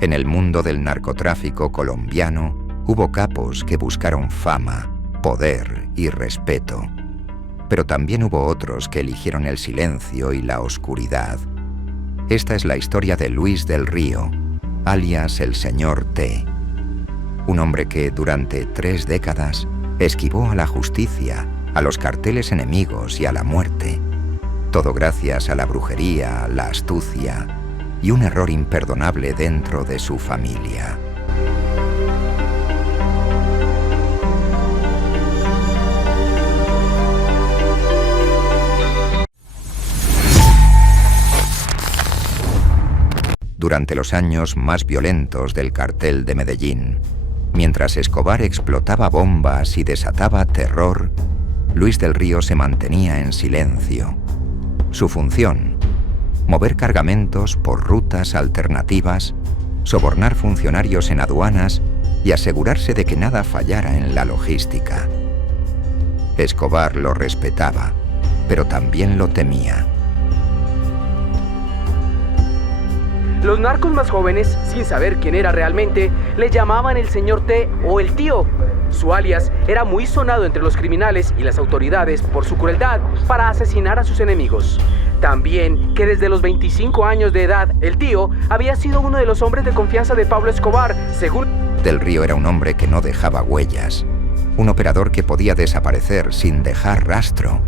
En el mundo del narcotráfico colombiano hubo capos que buscaron fama, poder y respeto. Pero también hubo otros que eligieron el silencio y la oscuridad. Esta es la historia de Luis del Río, alias el Señor T. Un hombre que durante 3 décadas esquivó a la justicia, a los carteles enemigos y a la muerte. Todo gracias a la brujería, la astucia y un error imperdonable dentro de su familia. Durante los años más violentos del cartel de Medellín, mientras Escobar explotaba bombas y desataba terror, Luis del Río se mantenía en silencio. Su función: mover cargamentos por rutas alternativas, sobornar funcionarios en aduanas y asegurarse de que nada fallara en la logística. Escobar lo respetaba, pero también lo temía. Los narcos más jóvenes, sin saber quién era realmente, le llamaban el Señor T o el Tío. Su alias era muy sonado entre los criminales y las autoridades por su crueldad para asesinar a sus enemigos. También que desde los 25 años de edad, el Tío había sido uno de los hombres de confianza de Pablo Escobar, según... Del Río era un hombre que no dejaba huellas, un operador que podía desaparecer sin dejar rastro.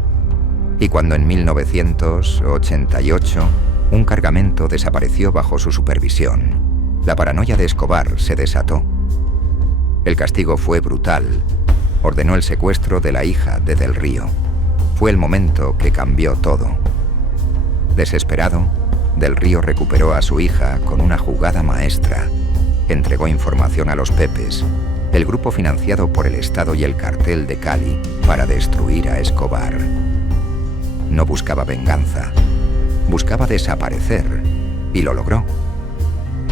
Y cuando en 1988 un cargamento desapareció bajo su supervisión, la paranoia de Escobar se desató. El castigo fue brutal. Ordenó el secuestro de la hija de Del Río. Fue el momento que cambió todo. Desesperado, Del Río recuperó a su hija con una jugada maestra. Entregó información a los Pepes, el grupo financiado por el Estado y el cartel de Cali, para destruir a Escobar. No buscaba venganza. Buscaba desaparecer, y lo logró.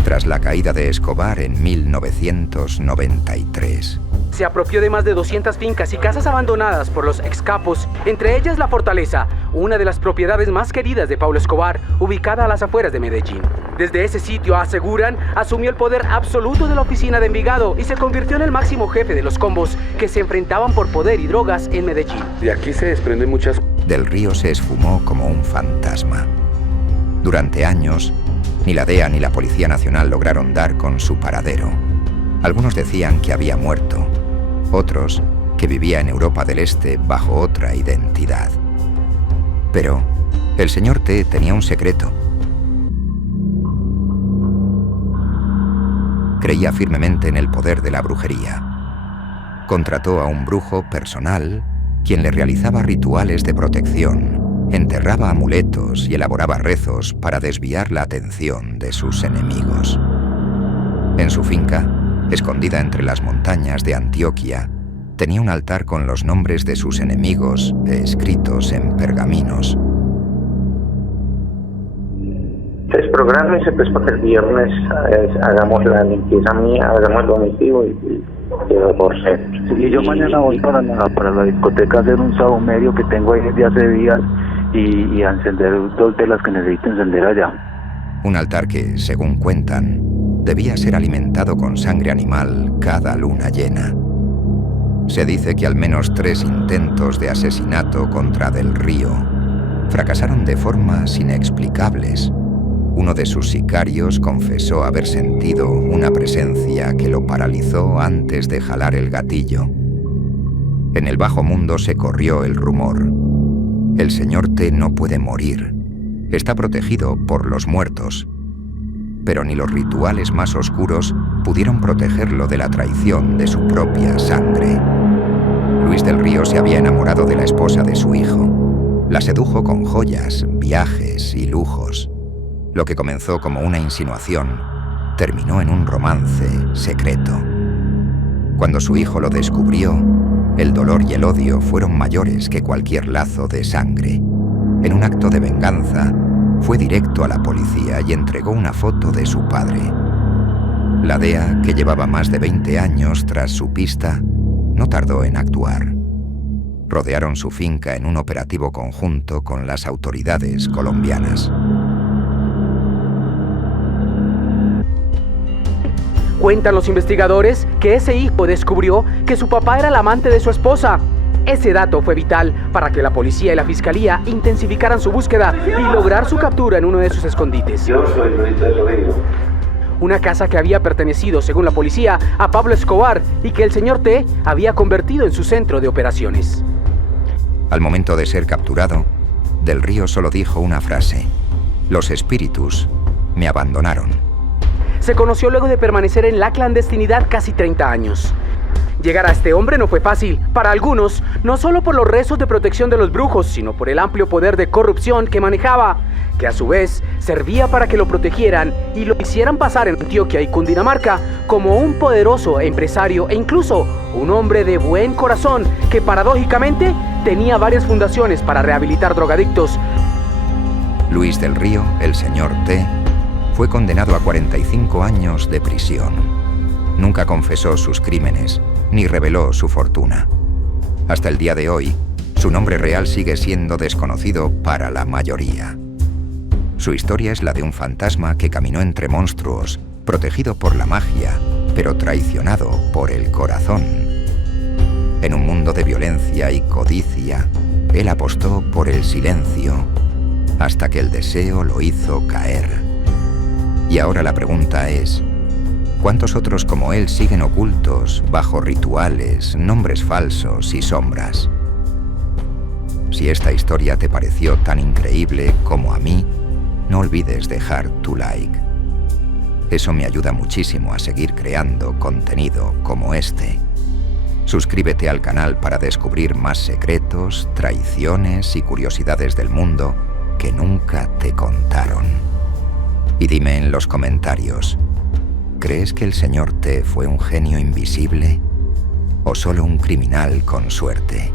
Tras la caída de Escobar en 1993. Se apropió de más de 200 fincas y casas abandonadas por los excapos, entre ellas La Fortaleza, una de las propiedades más queridas de Pablo Escobar, ubicada a las afueras de Medellín. Desde ese sitio, aseguran, asumió el poder absoluto de la oficina de Envigado y se convirtió en el máximo jefe de los combos que se enfrentaban por poder y drogas en Medellín. De aquí se desprenden muchas... Del Río se esfumó como un fantasma. Durante años, ni la DEA ni la Policía Nacional lograron dar con su paradero. Algunos decían que había muerto, otros que vivía en Europa del Este bajo otra identidad. Pero el señor T tenía un secreto. Creía firmemente en el poder de la brujería. Contrató a un brujo personal, quien le realizaba rituales de protección, enterraba amuletos y elaboraba rezos para desviar la atención de sus enemigos. En su finca, escondida entre las montañas de Antioquia, tenía un altar con los nombres de sus enemigos escritos en pergaminos. Entonces, prográmese pues para que el viernes hagamos la limpieza mía, hagamos el domicilio y quedó por ser. Y yo mañana voy para la discoteca a hacer un sahumerio que tengo ahí desde hace días y a encender 2 velas que necesito encender allá. Un altar que, según cuentan, debía ser alimentado con sangre animal cada luna llena. Se dice que al menos 3 intentos de asesinato contra Del Río fracasaron de formas inexplicables. Uno de sus sicarios confesó haber sentido una presencia que lo paralizó antes de jalar el gatillo. En el bajo mundo se corrió el rumor: el señor T no puede morir. Está protegido por los muertos. Pero ni los rituales más oscuros pudieron protegerlo de la traición de su propia sangre. Luis del Río se había enamorado de la esposa de su hijo. La sedujo con joyas, viajes y lujos. Lo que comenzó como una insinuación terminó en un romance secreto. Cuando su hijo lo descubrió, el dolor y el odio fueron mayores que cualquier lazo de sangre. En un acto de venganza, fue directo a la policía y entregó una foto de su padre. La DEA, que llevaba más de 20 años tras su pista, no tardó en actuar. Rodearon su finca en un operativo conjunto con las autoridades colombianas. Cuentan los investigadores que ese hijo descubrió que su papá era el amante de su esposa. Ese dato fue vital para que la policía y la fiscalía intensificaran su búsqueda y lograr su captura en uno de sus escondites. Yo soy Luis del Río. Una casa que había pertenecido, según la policía, a Pablo Escobar y que el señor T había convertido en su centro de operaciones. Al momento de ser capturado, Del Río solo dijo una frase: los espíritus me abandonaron. Se conoció luego de permanecer en la clandestinidad casi 30 años. Llegar a este hombre no fue fácil, para algunos, no solo por los rezos de protección de los brujos, sino por el amplio poder de corrupción que manejaba, que a su vez servía para que lo protegieran y lo hicieran pasar en Antioquia y Cundinamarca como un poderoso empresario e incluso un hombre de buen corazón que paradójicamente tenía varias fundaciones para rehabilitar drogadictos. Luis del Río, el señor T, fue condenado a 45 años de prisión. Nunca confesó sus crímenes, ni reveló su fortuna. Hasta el día de hoy, su nombre real sigue siendo desconocido para la mayoría. Su historia es la de un fantasma que caminó entre monstruos, protegido por la magia, pero traicionado por el corazón. En un mundo de violencia y codicia, él apostó por el silencio, hasta que el deseo lo hizo caer. Y ahora la pregunta es: ¿cuántos otros como él siguen ocultos bajo rituales, nombres falsos y sombras? Si esta historia te pareció tan increíble como a mí, no olvides dejar tu like. Eso me ayuda muchísimo a seguir creando contenido como este. Suscríbete al canal para descubrir más secretos, traiciones y curiosidades del mundo que nunca te contaron. Y dime en los comentarios: ¿crees que el señor T fue un genio invisible o solo un criminal con suerte?